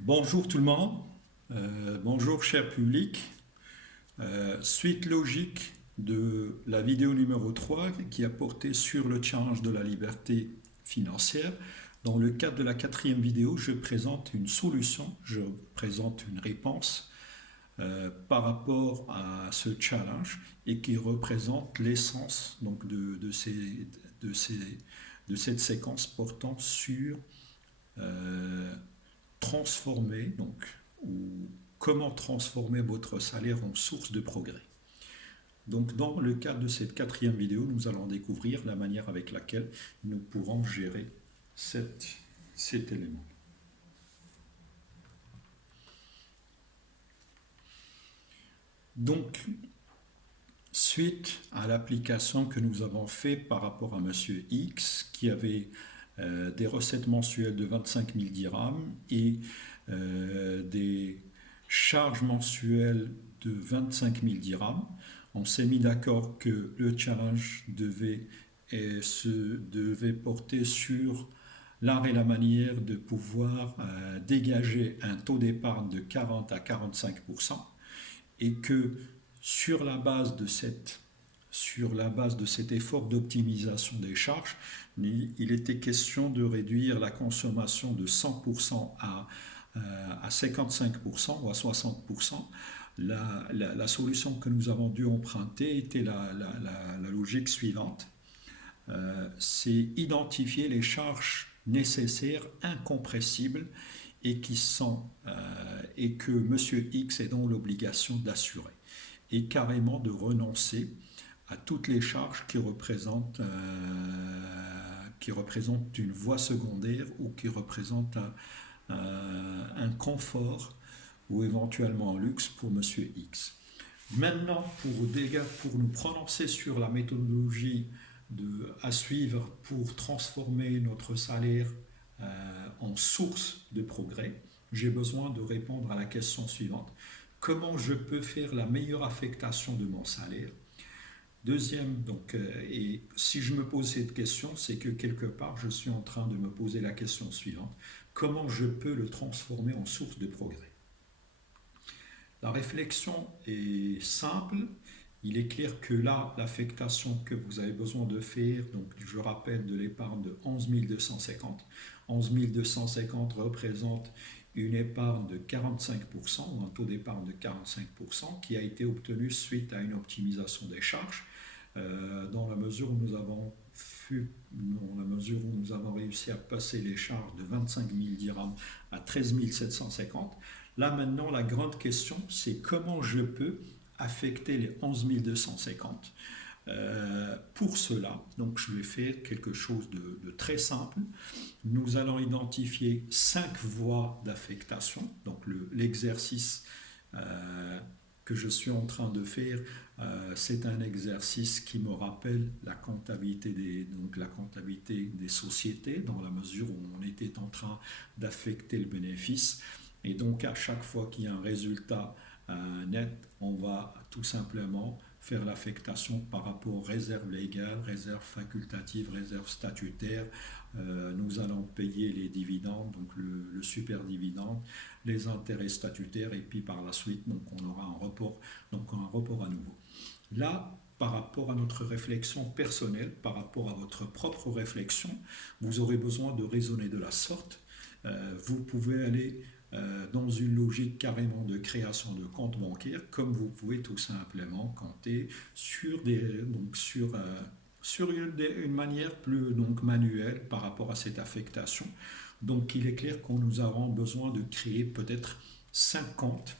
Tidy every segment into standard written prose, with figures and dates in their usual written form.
Bonjour tout le monde. Bonjour cher public. Suite logique de la vidéo numéro 3 qui a porté sur le challenge de la liberté financière. Dans le cadre de la quatrième vidéo, je présente une solution, je présente une réponse par rapport à ce challenge et qui représente l'essence donc de, ces- de cette séquence portant sur euh, transformer, donc, ou comment transformer votre salaire en source de progrès. Donc, dans le cadre de cette quatrième vidéo, nous allons découvrir la manière avec laquelle nous pourrons gérer cet élément. Donc, suite à l'application que nous avons fait par rapport à Monsieur X, qui avait des recettes mensuelles de 25 000 dirhams et des charges mensuelles de 25 000 dirhams, on s'est mis d'accord que le challenge devait porter sur l'art et la manière de pouvoir dégager un taux d'épargne de 40 à 45% et que sur la base de cet effort d'optimisation des charges, il était question de réduire la consommation de 100% à 55% ou à 60%. La solution que nous avons dû emprunter était la logique suivante. C'est identifier les charges nécessaires, incompressibles, et que Monsieur X est dans l'obligation d'assurer, et carrément de renoncer à toutes les charges qui représentent une voie secondaire ou qui représentent un confort ou éventuellement un luxe pour Monsieur X. Maintenant, pour nous prononcer sur la méthodologie à suivre pour transformer notre salaire en source de progrès, j'ai besoin de répondre à la question suivante. Comment je peux faire la meilleure affectation de mon salaire? Deuxième, et si je me pose cette question, c'est que quelque part, je suis en train de me poser la question suivante. Comment je peux le transformer en source de progrès? La réflexion est simple. Il est clair que là, l'affectation que vous avez besoin de faire, donc je rappelle de l'épargne de 11 250. 11 250 représente une épargne de 45%, ou un taux d'épargne de 45%, qui a été obtenu suite à une optimisation des charges, dans la mesure où nous avons réussi à passer les charges de 25 000 dirhams à 13 750. Là maintenant, la grande question, c'est comment je peux affecter les 11 250. Pour cela, donc je vais faire quelque chose de très simple. Nous allons identifier 5 voies d'affectation. Donc l'exercice que je suis en train de faire, c'est un exercice qui me rappelle la comptabilité des sociétés, dans la mesure où on était en train d'affecter le bénéfice. Et donc à chaque fois qu'il y a un résultat net, on va tout simplement faire l'affectation par rapport aux réserves légales, réserves facultatives, réserves statutaires. Nous allons payer les dividendes, donc le super dividende, les intérêts statutaires, et puis par la suite, donc on aura un report à nouveau. Là, par rapport à notre réflexion personnelle, par rapport à votre propre réflexion, vous aurez besoin de raisonner de la sorte. Vous pouvez aller dans une logique carrément de création de compte bancaire, comme vous pouvez tout simplement compter sur une manière plus manuelle par rapport à cette affectation. Donc il est clair que nous aurons besoin de créer peut-être 5 comptes.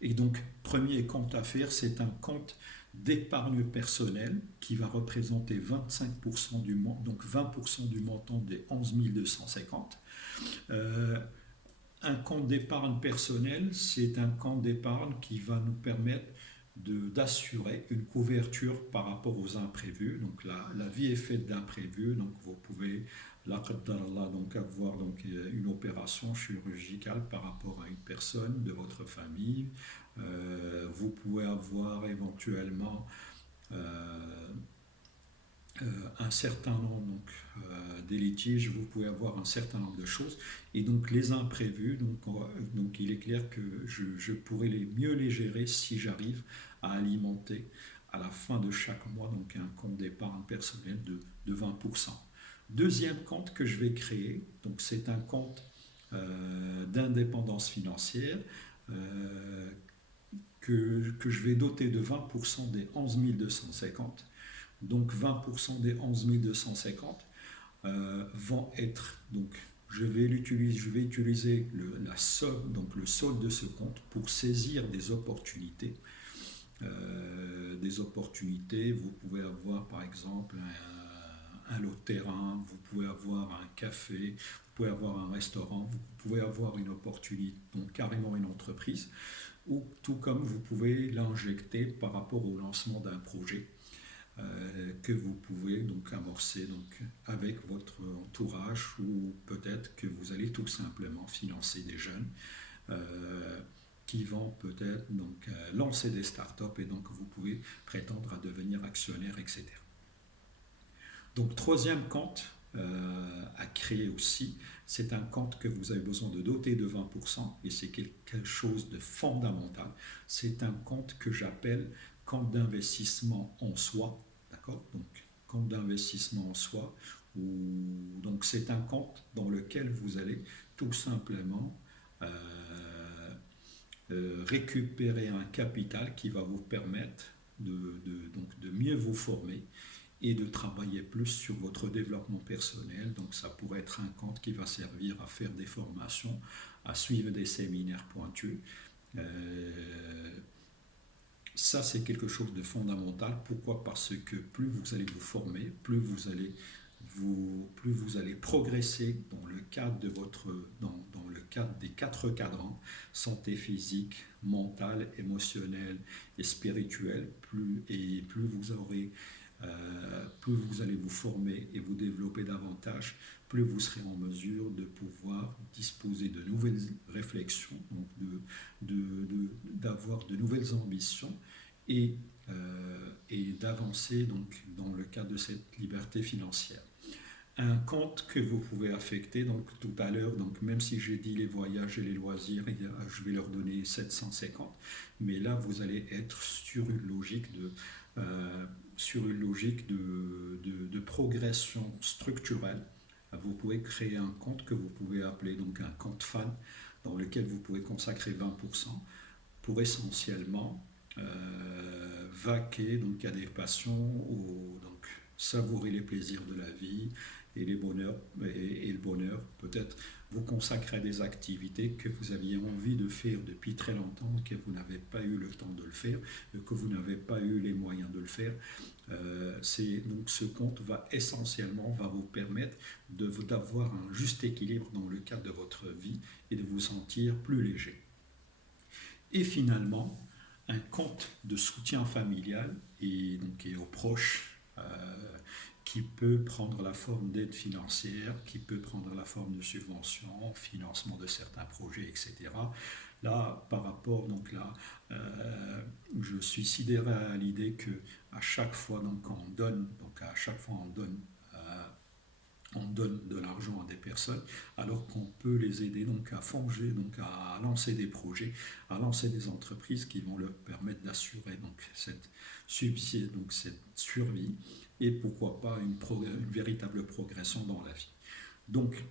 Et donc, premier compte à faire, c'est un compte d'épargne personnelle qui va représenter 25% donc 20% du montant des 11 250. Euh, un compte d'épargne personnelle, c'est un compte d'épargne qui va nous permettre d'assurer une couverture par rapport aux imprévus. Donc la vie est faite d'imprévus, donc vous pouvez donc avoir une opération chirurgicale par rapport à une personne de votre famille. Vous pouvez avoir éventuellement euh, un certain nombre des litiges, vous pouvez avoir un certain nombre de choses, et donc les imprévus, donc il est clair que je pourrais mieux les gérer si j'arrive à alimenter à la fin de chaque mois donc un compte d'épargne personnel de 20%. Deuxième compte que je vais créer, donc c'est un compte d'indépendance financière euh, que je vais doter de 20% des 11 250. Donc 20% des 11 250 vont être, donc je vais utiliser la somme, donc le solde de ce compte pour saisir des opportunités. Des opportunités, vous pouvez avoir par exemple un lot de terrain, vous pouvez avoir un café, vous pouvez avoir un restaurant, vous pouvez avoir une opportunité, donc carrément une entreprise, ou tout comme vous pouvez l'injecter par rapport au lancement d'un projet que vous pouvez donc amorcer donc, avec votre entourage, ou peut-être que vous allez tout simplement financer des jeunes euh, qui vont peut-être donc lancer des startups, et donc vous pouvez prétendre à devenir actionnaire, etc. Donc troisième compte à créer aussi, c'est un compte que vous avez besoin de doter de 20%, et c'est quelque chose de fondamental. C'est un compte que j'appelle compte d'investissement en soi, d'accord? Donc compte d'investissement en soi, donc c'est un compte dans lequel vous allez tout simplement récupérer un capital qui va vous permettre donc de mieux vous former et de travailler plus sur votre développement personnel. Donc ça pourrait être un compte qui va servir à faire des formations, à suivre des séminaires pointus. Euh, Ça, c'est quelque chose de fondamental. Pourquoi? Parce que plus vous allez vous former, plus vous allez progresser dans le cadre dans le cadre des quatre cadrans: santé physique, mentale, émotionnelle et spirituelle. Plus vous allez vous former et vous développer davantage, plus vous serez en mesure de pouvoir disposer de nouvelles réflexions, donc d'avoir de nouvelles ambitions, et, et d'avancer donc dans le cadre de cette liberté financière. Un compte que vous pouvez affecter, donc tout à l'heure, donc même si j'ai dit les voyages et les loisirs, je vais leur donner 750, mais là vous allez être sur une logique euh, de progression structurelle. Vous pouvez créer un compte que vous pouvez appeler donc un compte fan, dans lequel vous pouvez consacrer 20% pour essentiellement vaquer donc à des passions, ou donc savourer les plaisirs de la vie et les bonheurs et le bonheur. Peut-être vous consacrer à des activités que vous aviez envie de faire depuis très longtemps, que vous n'avez pas eu le temps de le faire, que vous n'avez pas eu les moyens de le faire. Donc ce compte va vous permettre d'avoir un juste équilibre dans le cadre de votre vie et de vous sentir plus léger. Et finalement, un compte de soutien familial et aux proches, qui peut prendre la forme d'aide financière, qui peut prendre la forme de subvention, financement de certains projets, etc. Là, par rapport, donc là, je suis sidéré à l'idée que à chaque fois, donc, on donne, donc à chaque fois on donne de l'argent à des personnes, alors qu'on peut les aider donc à forger, donc à lancer des projets, à lancer des entreprises qui vont leur permettre d'assurer donc cette survie, et pourquoi pas une véritable progression dans la vie. Donc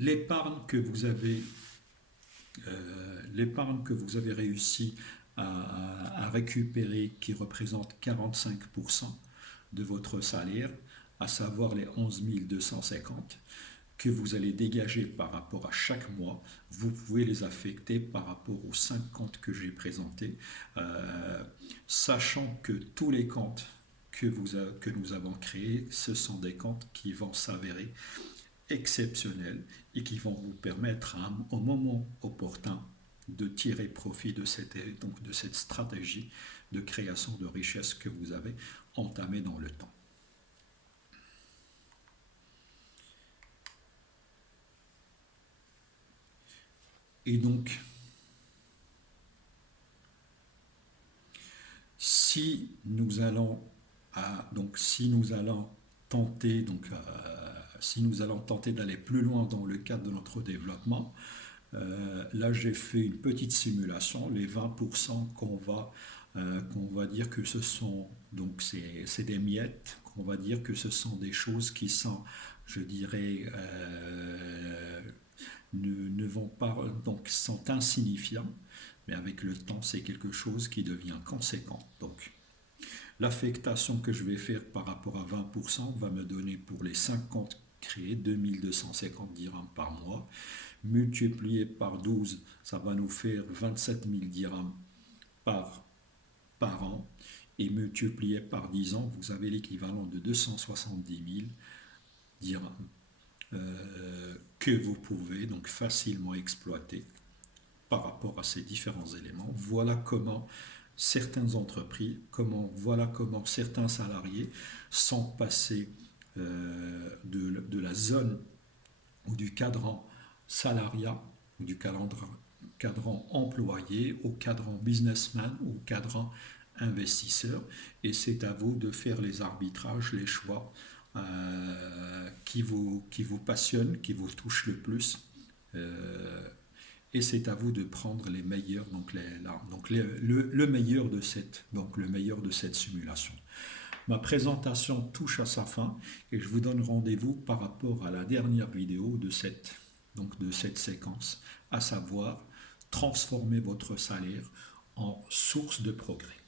l'épargne que vous avez réussi à récupérer, qui représente 45% de votre salaire, à savoir les 11 250, que vous allez dégager par rapport à chaque mois, vous pouvez les affecter par rapport aux 5 comptes que j'ai présentés, sachant que tous les comptes que nous avons créés, ce sont des comptes qui vont s'avérer exceptionnels et qui vont vous permettre au moment opportun de tirer profit de cette stratégie de création de richesse que vous avez entamée dans le temps. Et donc, si nous allons Donc si nous allons tenter d'aller plus loin dans le cadre de notre développement, là j'ai fait une petite simulation, les 20% qu'on va dire que ce sont, donc c'est des miettes, qu'on va dire que ce sont des choses qui sont, je dirais, ne vont pas, donc sont insignifiants, mais avec le temps c'est quelque chose qui devient conséquent. Donc l'affectation que je vais faire par rapport à 20% va me donner pour les 50 créés 2250 dirhams par mois. Multiplié par 12, ça va nous faire 27 000 dirhams par, par an. Et multiplié par 10 ans, vous avez l'équivalent de 270 000 dirhams que vous pouvez donc facilement exploiter par rapport à ces différents éléments. Voilà comment certaines entreprises, voilà comment certains salariés sont passés de la zone ou du cadran salariat ou du cadran employé au cadran businessman ou cadran investisseur. Et c'est à vous de faire les arbitrages, les choix qui vous passionnent, qui vous touchent le plus. Et c'est à vous de prendre les meilleurs, le meilleur de le meilleur de cette simulation. Ma présentation touche à sa fin et je vous donne rendez-vous par rapport à la dernière vidéo de cette séquence, à savoir transformer votre salaire en source de progrès.